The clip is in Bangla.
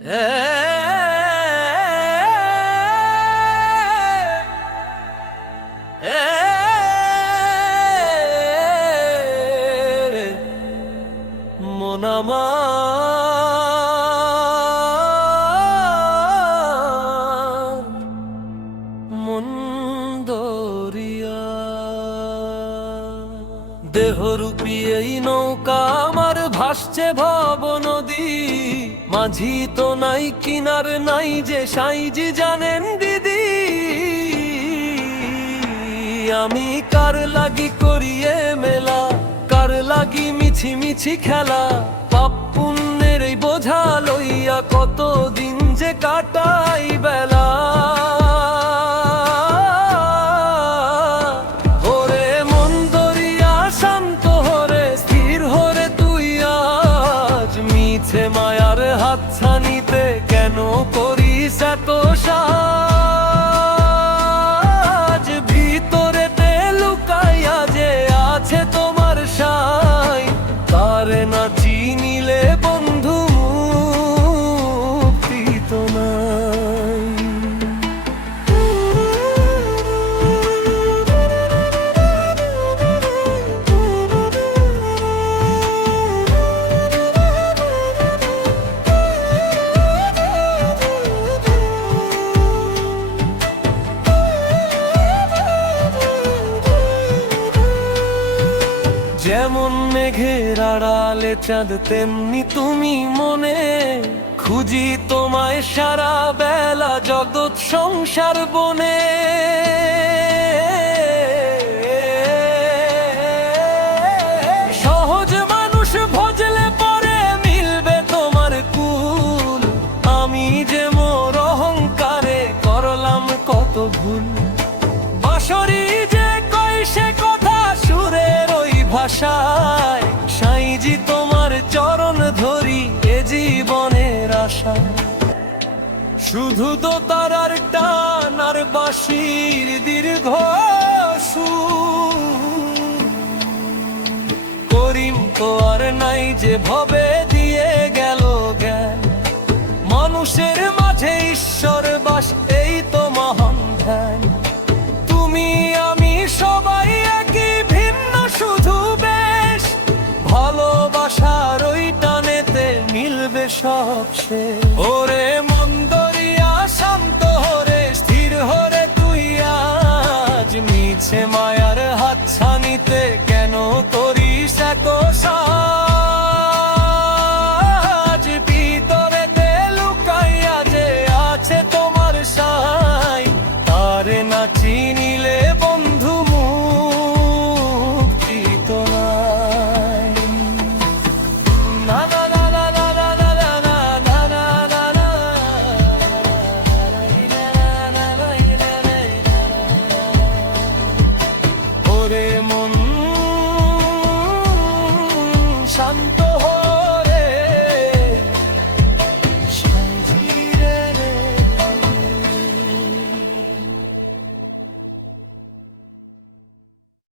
মন আমার মন দরিয়া, দেহরূপী এই নৌকা আমার ভাসছে ভব নদী। মাঝি তো নাই, কিনার নাই, যে সাইজি জানেন দিদি। আমি কার লাগি করিয়ে মেলা, কার লাগি মিছি মিছি খেলা। পাপ পুণ্যের এই বোঝা লইয়া কতদিন যে কাটাই বেলা। ওরে মন দরিয়া শান্ত হরে, স্থির হরে তুই আজ। মিছে মায়ার হাতছানিতে কেন করিস এত সাজ? ভিতরেতে লুকাইয়া যে আছে তোমার সাই, তারে না চিনিলে বন্ধু মুক্তি তো নাই। যেমন মেঘের আড়ালে চাঁদ, তেমনি তুমি মনে। খুঁজি তোমায় সারা বেলা জগৎ সংসার বনে। সহজ মানুষ ভজলে পরে মিলবে তোমার কুল। আমি যে মোর অহংকারে করলাম কত ভুল। বাঁশরি যে কয় সে কথা সুরের ওই ভাষায়। সাইজি তোমার চরণ ধরি এ জীবনের আশা। শুধু দোতারার টান আর বাঁশির দীর্ঘ সুর। করিম তো আর নাই যে ভবে দিয়ে গেল জ্ঞান। মানুষের মাঝে ঈশ্বর বাস, এই তো মহান ধ্যান। তুমি আমি সবাই একই, ভিন্ন শুধু বেশ। ভালোবাসার ওই টানেতে মিলবে সব শেষ।